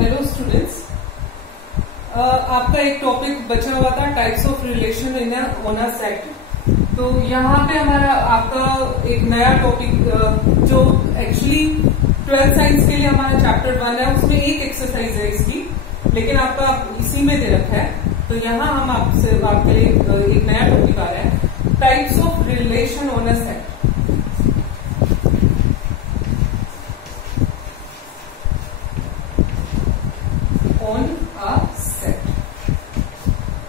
Hello students, आपका एक topic बचा हुआ था types of relation in on a set. तो यहाँ पे हमारा आपका एक नया टॉपिक जो एक्चुअली 12th साइंस के लिए हमारा चैप्टर 1 है, उसमें एक एक्सरसाइज है इसकी, लेकिन आपका इसी में दे रखा है। तो यहाँ हम आपके लिए एक नया टॉपिक आ रहा है, types of relation on a set. On a set,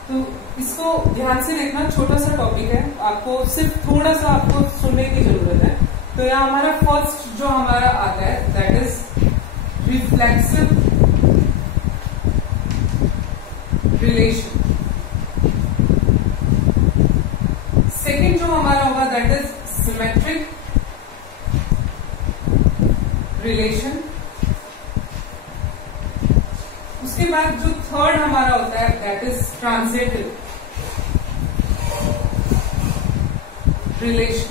तो इसको ध्यान से देखना, छोटा सा टॉपिक है, आपको सिर्फ थोड़ा सा आपको सुनने की जरूरत है। तो यहाँ हमारा फर्स्ट जो हमारा आता है that is reflexive relation. Second जो हमारा होगा दैट इज सिमेट्रिक रिलेशन। उसके बाद जो थर्ड हमारा होता है दैट इज ट्रांजिटिव रिलेशन।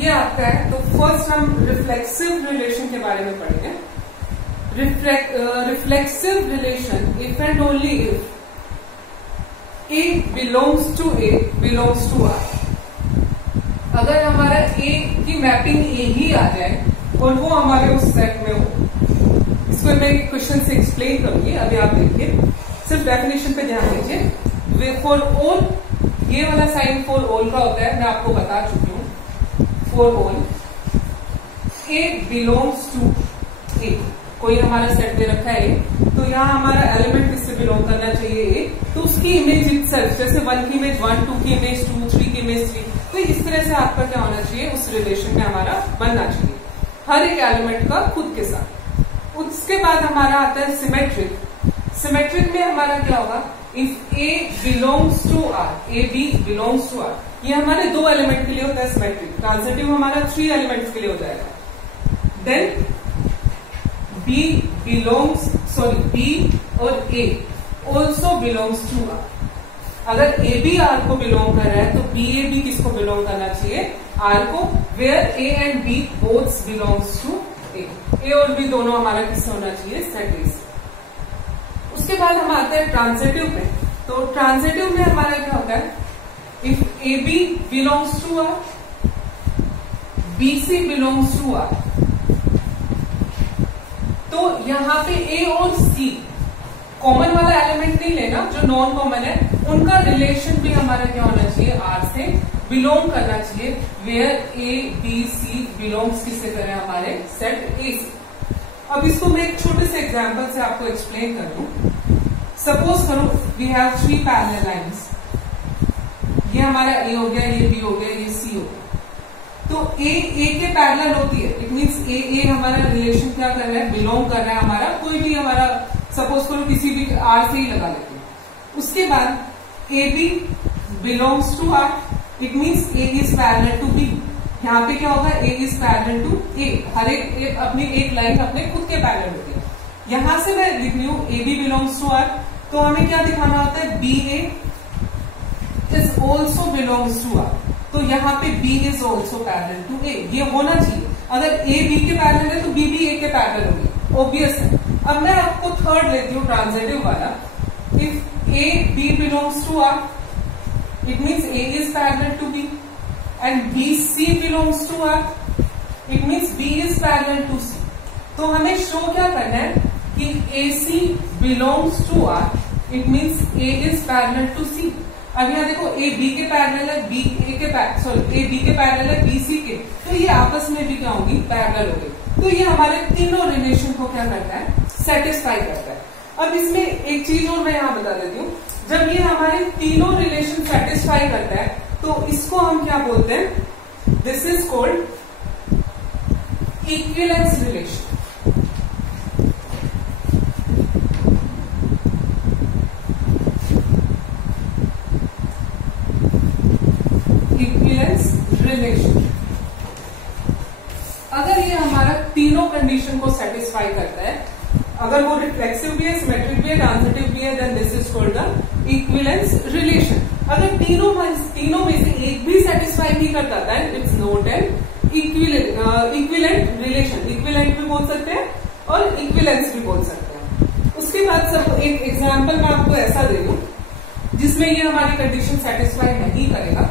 ये आता है। तो फर्स्ट हम रिफ्लेक्सिव रिलेशन के बारे में पढ़ेंगे। Reflexive relation if and only if A belongs to A belongs to R। अगर हमारा A की मैपिंग A ही आ जाए और वो हमारे उस सेट में हो, इसको मैं एक क्वेश्चन से एक्सप्लेन करूंगी, अभी आप देखिए, सिर्फ डेफिनेशन पे ध्यान दीजिए। फॉर ऑल, ये वाला साइन फॉर ऑल का होता है, मैं आपको बता चुकी हूं। For all A belongs to A, कोई हमारा सेट दे रखा है A, तो यहाँ हमारा एलिमेंट किससे बिलोंग करना चाहिए A, तो उसकी इमेज इटसेल्फ, जैसे 1 की इमेज 1, 2 की इमेज 2, 3 की इमेज 3, तो इस तरह से आपका क्या होना चाहिए, उस रिलेशन में हमारा बनना चाहिए हर एक एलिमेंट का खुद के साथ। उसके बाद हमारा आता है सिमेट्रिक। सिमेट्रिक में हमारा क्या होगा, if A belongs to R, A B belongs to R, ये हमारे 2 एलिमेंट के लिए होता है सिमेट्रिक। ट्रांजिटिव हमारा 3 एलिमेंट्स के लिए हो जाएगा। देन B और A also belongs to R। अगर A भी R को बिलोंग कर रहा है तो B A भी किसको बिलोंग करना चाहिए, R को, where A and B both belongs to A। A और B दोनों हमारा किससे होना चाहिए, सेट A से। उसके बाद हम आते हैं ट्रांजिटिव में। तो ट्रांजिटिव में हमारा क्या होता है, if A B belongs to R, B C belongs to R, तो यहाँ पे A और C कॉमन वाला एलिमेंट नहीं लेना, जो नॉन कॉमन है उनका रिलेशन भी हमारा क्या होना चाहिए, R से बिलोंग करना चाहिए, where A B C belongs किससे करें, हमारे सेट A से। अब इसको मैं एक छोटे से एग्जांपल से आपको एक्सप्लेन कर दूं। सपोज करो वी हैव 3 पैरेलल लाइंस, ये हमारा A हो गया, ये B हो गया, ये C हो गया। तो A के पैरेलल होती है, इट मीन्स A हमारा रिलेशन क्या कर रहा है, बिलोंग कर रहा है हमारा, कोई भी हमारा, सपोज करो किसी भी R से ही लगा लेते हैं। उसके बाद A B belongs to R, it means A is parallel to B। यहाँ पे क्या होगा, A is parallel to A, हर एक अपनी एक लाइन अपने खुद के पैरेलल होती है। यहां से मैं लिख रही हूं A B belongs to R, तो हमें क्या दिखाना होता है, B A is also belongs to R, तो यहाँ पे B is also parallel to A, ये होना चाहिए। अगर A B के पैरेलल है तो B भी A के पैरेलल होगी, ऑब्वियस है। अब मैं आपको थर्ड लेती हूँ, ट्रांजिटिव वाला। If A B belongs to R, it means A is parallel to B, and B C belongs to R, it means B is parallel to C। तो हमें शो क्या करना है कि AC belongs to R, it means A is parallel to C। अब यहाँ देखो A B के पैरेलल है, A B के पैरेलल है B C के, तो ये आपस में भी क्या होंगी, पैरेलल होगी। तो ये हमारे तीनों रिलेशन को क्या करता है, सेटिस्फाई करता है। अब इसमें एक चीज और मैं यहाँ बता देती हूँ, जब ये हमारे तीनों रिलेशन सेटिस्फाई करता है तो इसको हम क्या बोलते हैं, this is called equivalence relation. Equivalence relation, अगर ये हमारा तीनों कंडीशन को सेटिस्फाई करता है, अगर वो रिफ्लेक्सिव भी है, सिमेट्रिक भी है, ट्रांजिटिव भी है, then this is called the equivalence relation. अगर तीनों में से एक भी सेटिस्फाई नहीं करता then it's not an equivalent relation. Equivalent भी बोल सकते हैं और इक्विवेलेंस भी बोल सकते हैं। उसके बाद सब एक एग्जांपल मैं आपको ऐसा दे दूं जिसमें ये हमारी कंडीशन सेटिस्फाई नहीं करेगा।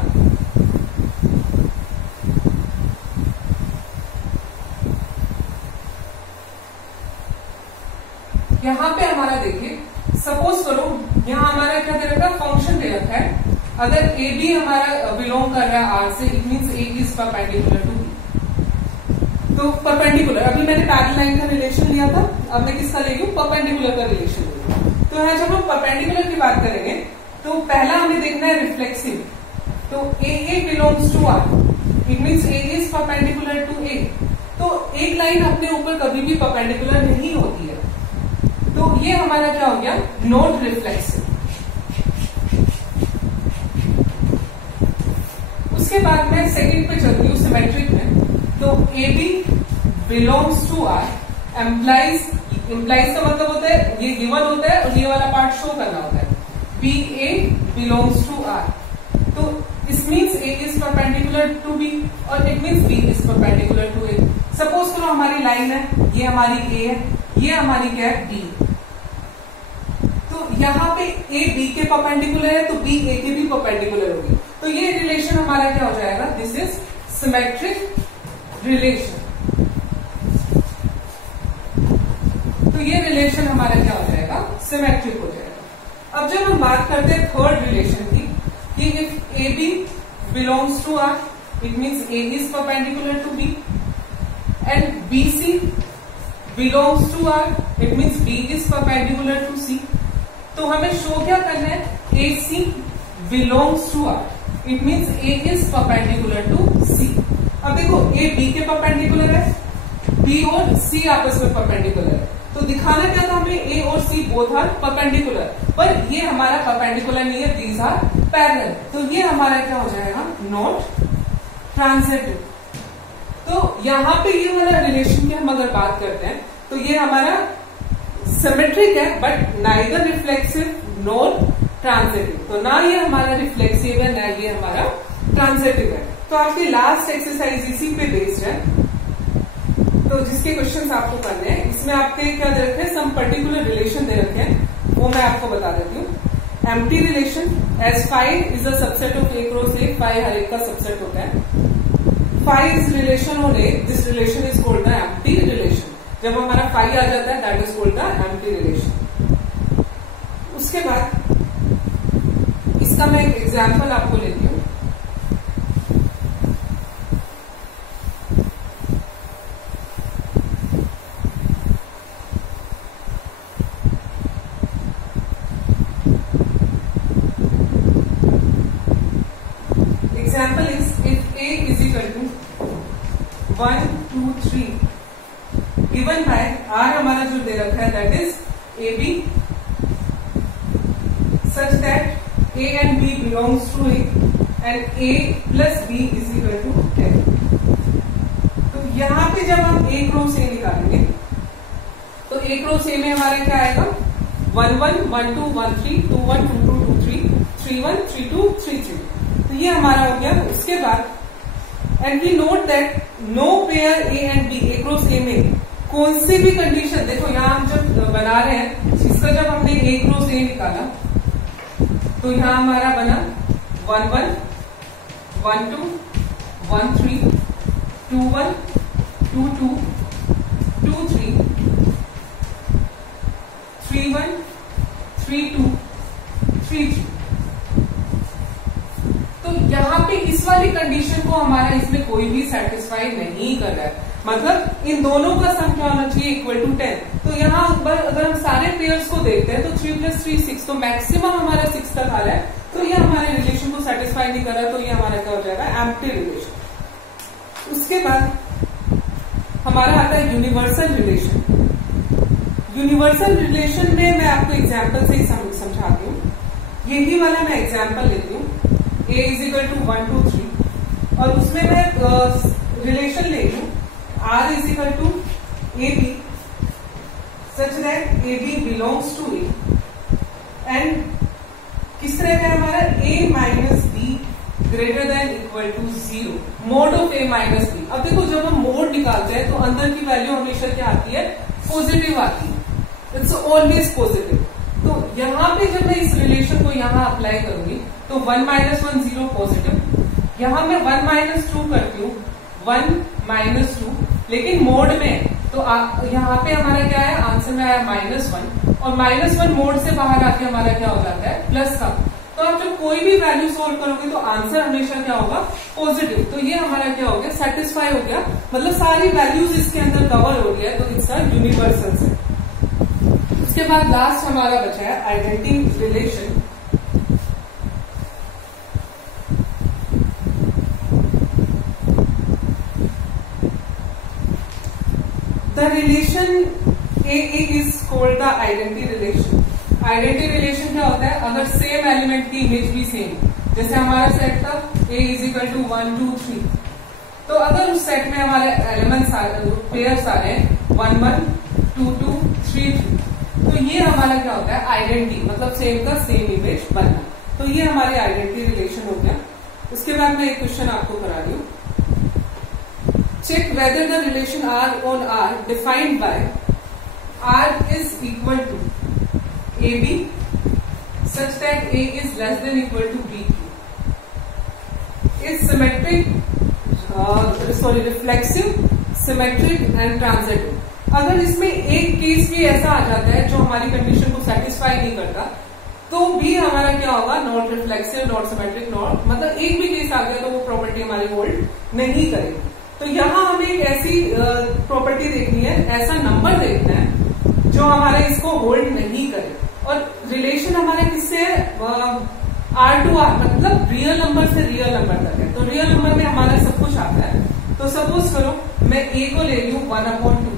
यहां पे हमारा देखिए, सपोज करो यहां हमारा क्या दे रखा है, फंक्शन दे रखा है। अगर ए बी हमारा बिलोंग कर रहा है आर से, it means A is perpendicular to B. तो परपेंडिकुलर, अभी मैंने पैरेलल लाइन का रिलेशन लिया था, अब मैं किसका ले रही हूं, परपेंडिकुलर का रिलेशन ले रही हूं। तो यहाँ जब हम परपेंडिकुलर की बात करेंगे तो पहला हमें देखना है रिफ्लेक्सिव। तो A belongs to R, it means A is perpendicular to A. तो एक लाइन अपने ऊपर कभी भी परपेंडिकुलर नहीं होती है, तो ये हमारा क्या हो गया, नॉट रिफ्लेक्सिव। उसके बाद मैं सेकंड पे चलती हूँ सिमेट्रिक में। तो A B belongs to R implies का मतलब होता है ये गिवन होता है और ये वाला पार्ट शो करना होता है। B A belongs to R, तो this means A is perpendicular to B और it means B is perpendicular to A. Suppose करो हमारी लाइन है, ये हमारी ए है, ये हमारी क्या है, बी। तो यहाँ पे ए बी के परपेंडिकुलर है तो बी ए के भी परपेंडिकुलर होगी। तो ये रिलेशन हमारा क्या हो जाएगा, दिस इज सिमेट्रिक रिलेशन। तो ये रिलेशन हमारा क्या हो जाएगा, सिमेट्रिक हो जाएगा। अब जब हम बात करते हैं थर्ड रिलेशन की, कि if A B belongs to R, it means A is perpendicular to B, and B C belongs to R, it means B is perpendicular to C. तो हमें शो क्या करना है, A C belongs to R, it means A is perpendicular to C. अब देखो A B के perpendicular है, B और सी आपस में परपेंडिकुलर है, तो दिखाना क्या था हमें, ए और सी बोथ आर परपेंडिकुलर, पर ये हमारा परपेंडिकुलर नहीं है, दीज आर पैरेलल। तो ये हमारा क्या हो जाएगा, नॉट ट्रांजिटिव। तो यहाँ पे ये वाला रिलेशन की हम अगर बात करते हैं तो ये हमारा सिमेट्रिक है but neither reflexive nor transitive. तो ना ये हमारा रिफ्लेक्सिव है ना ये हमारा ट्रांजिटिव है। तो आपकी लास्ट एक्सरसाइज इसी पे बेस्ड है, तो जिसके क्वेश्चंस आपको करने हैं, इसमें आपके क्या दे रखे हैं, सम पर्टिकुलर रिलेशन दे रखे हैं, वो मैं आपको बता देती हूँ। Empty relation, as phi is a subset of A cross A, phi हर एक का सबसेट होता है। Phi is relation on A, this relation is called the empty relation. जब हमारा फाइव आ जाता है that is called the empty relation. उसके बाद इसका मैं एक एग्जाम्पल आपको लेती हूँ। Example is if A is equal to 1, 2, 3 given by R हमारा जो दे रखा है that is AB such that A and B belongs to A and A plus B is equal to 10। तो यहाँ पे जब हम A क्रॉस A निकालेंगे तो A क्रॉस A में हमारा क्या आएगा, 1 1 1 2 1 3 2 1 2 2 2 3 3 1 3 2 3 3। तो ये हमारा हो गया। उसके बाद and we note that no pair A and B, A cross A में कौन सी भी कंडीशन, देखो यहाँ हम जब बना रहे हैं इसका, जब हमने ए क्रॉस ए निकाला तो यहाँ हमारा बना 1 1 1 2 1 3 2 1 2 2 2 3 3 1 3 2 3 3। तो यहाँ पे इस वाली कंडीशन को हमारा इसमें कोई भी सेटिस्फाई नहीं कर रहा है, मतलब इन दोनों का सम क्या होना चाहिए, इक्वल टू 10। तो यहाँ अगर हम सारे पेयर्स को देखते हैं तो 3 + 3 6, तो मैक्सिमम हमारा 6 तक आ रहा है, तो ये हमारे रिलेशन को सेटिस्फाई नहीं कर रहा, तो ये हमारा क्या हो जाएगा, एम्प्टी रिलेशन। उसके बाद हमारा आता है यूनिवर्सल रिलेशन। यूनिवर्सल रिलेशन में मैं आपको एग्जाम्पल से ही समझाती हूँ। यही वाला मैं एग्जाम्पल लेती हूँ, A is equal to 1 2 3 और उसमें मैं रिलेशन ले लूं R is equal to AB such that AB belongs to A and किस तरह का है हमारा a minus B greater than equal to 0, mod of a minus B. अब देखो जब हम मोड निकालते हैं तो अंदर की वैल्यू हमेशा क्या आती है, पॉजिटिव आती है, इट्स ऑलवेज पॉजिटिव। तो यहाँ पे जब मैं इस रिलेशन को यहाँ अप्लाई करूंगी तो 1 माइनस 1 0 पॉजिटिव, यहाँ मैं 1 माइनस 2 करती हूँ 1 माइनस 2, लेकिन मोड में तो यहाँ पे हमारा क्या है, आंसर में आया -1, और -1 मोड से बाहर आके हमारा क्या हो जाता है, प्लस का। तो आप जब कोई भी वैल्यू सोल्व करोगे तो आंसर हमेशा क्या होगा, पॉजिटिव। तो ये हमारा क्या हो गया, सेटिस्फाई हो गया, मतलब सारी वैल्यूज इसके अंदर कवर हो गया, तो इट्स अ यूनिवर्सल सेट। उसके बाद लास्ट हमारा बचा है identity relation. The relation AA is called the identity relation. Identity relation क्या होता है, अगर सेम एलिमेंट की इमेज भी सेम, जैसे हमारा सेट था A इज इक्वल टू 1 2 3, तो अगर उस सेट में हमारे एलिमेंट्स पेयर्स आ रहे हैं 1 1 2 2 3 3, तो ये हमारा क्या होता है, आइडेंटिटी, मतलब सेम का सेम इमेज बनना। तो ये हमारी आइडेंटिटी रिलेशन हो गया। उसके बाद मैं एक क्वेश्चन आपको करा रही हूँ, check whether the relation R on R defined by R is equal to AB such that A is less than equal to BQ is symmetric, reflexive, symmetric and transitive। अगर इसमें एक केस भी ऐसा आ जाता है जो हमारी कंडीशन को सेटिस्फाई नहीं करता, तो भी हमारा क्या होगा, not reflexive, not symmetric, not, मतलब एक भी केस आ गया तो वो प्रॉपर्टी हमारी होल्ड नहीं करेगी। तो यहाँ हमें एक ऐसी प्रॉपर्टी देखनी है, ऐसा नंबर देखना है जो हमारा इसको होल्ड नहीं करे, और रिलेशन हमारा किससे है, R to R, मतलब रियल नंबर से रियल नंबर तक है। तो रियल नंबर में हमारा सब कुछ आता है। तो सपोज करो मैं A को ले रही हूँ 1/2,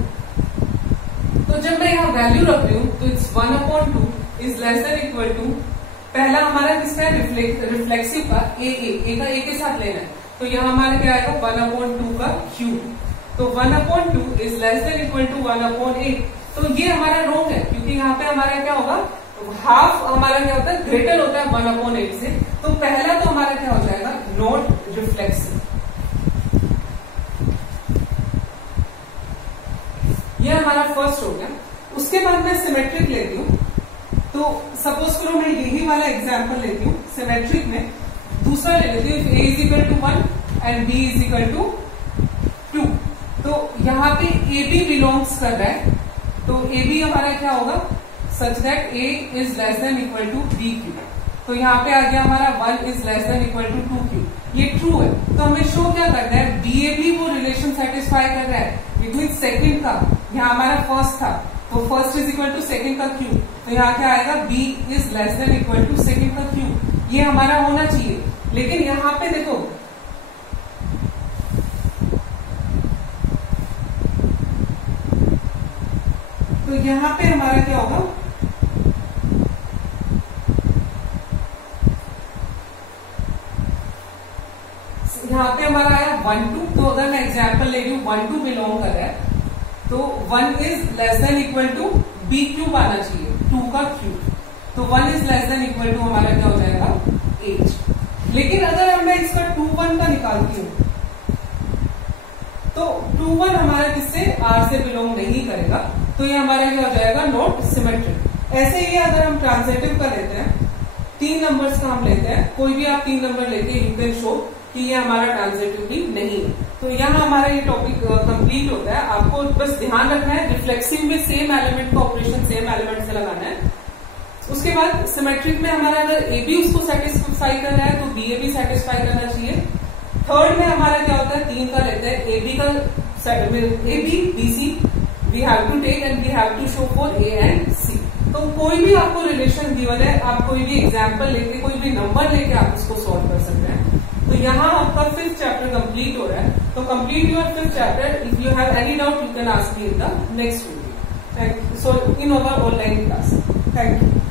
तो जब मैं यहाँ वैल्यू रख रही हूँ तो it's 1/2 is less than equal to, पहला हमारा किसका है, रिफ्लेक्सिव का A का A के साथ लेना है, तो यहाँ हमारा क्या आएगा 1/2 का क्यूब, तो 1/2 is less than equal to 1/8। तो ये हमारा रोंग है, क्योंकि यहाँ पे हमारा क्या होगा, हाफ हमारा क्या होता है, ग्रेटर होता है 1/8 से। तो पहला तो हमारा क्या हो जाएगा, नॉट रिफ्लेक्सिव। ये हमारा फर्स्ट हो गया। उसके बाद मैं सिमेट्रिक लेती हूँ, तो सपोज करो मैं यही वाला एग्जाम्पल लेती हूँ, सिमेट्रिक में दूसरा ले लेती हूँ, A is equal to 1 and B is equal to 2। तो यहाँ पे AB बिलोंग्स कर रहा है, तो AB हमारा क्या होगा, such that A is less than equal to BQ। तो यहाँ पे आ गया हमारा 1 is less than equal to 2Q, ये ट्रू है। तो हमें शो क्या करना है, BAB वो रिलेशन सेटिस्फाई कर रहा है, इट मीन सेकेंड का, यहाँ हमारा फर्स्ट था, तो first is equal to second का क्यू, तो यहाँ क्या आएगा, B is less than equal to second का क्यू, ये हमारा होना चाहिए। लेकिन यहाँ पे देखो, तो यहाँ पे हमारा क्या होगा, यहाँ पे हमारा आया 1 2, तो अगर मैं एग्जाम्पल ले रही हूँ 1 2 बिलोंग कर रहा है, तो 1 is less than equal to B cube आना चाहिए, 2 का क्यूब, तो 1 is less than equal to हमारा क्या हो जाएगा, 8। लेकिन अगर मैं इसका 2 1 का निकालती हूँ, तो 2 1 हमारा किससे, R से बिलोंग नहीं करेगा, तो ये हमारा क्या हो जाएगा, नॉट सिमेट्रिक। ऐसे ही अगर हम ट्रांजिटिव का लेते हैं, 3 नंबर्स का हम लेते हैं, कोई भी आप 3 नंबर लेके यू कैन शो कि ये हमारा ट्रांजिटिवली नहीं है। तो यहाँ हमारा ये टॉपिक कंप्लीट होता है। आपको बस ध्यान रखना है, रिफ्लेक्सिव में सेम एलिमेंट का ऑपरेशन सेम एलिमेंट से लगाना है। उसके बाद सिमेट्रिक में हमारा अगर ए बी उसको सेटिस्फाई कर रहा है तो बी ए भी सेटिस्फाई करना चाहिए। थर्ड में हमारा क्या होता है, 3 का लेते हैं, ए बी का A B B C we have to take and we have to show for A and C. तो कोई भी आपको रिलेशन गिवन है, आप कोई भी एग्जाम्पल लेके, कोई भी नंबर लेके आप उसको सॉल्व कर सकते हैं। तो यहाँ आपका 5th चैप्टर कंप्लीट हो रहा है। तो complete your 5th chapter. If you have any doubt you can ask me in the next video. Thank you. So in our online class. Thank you.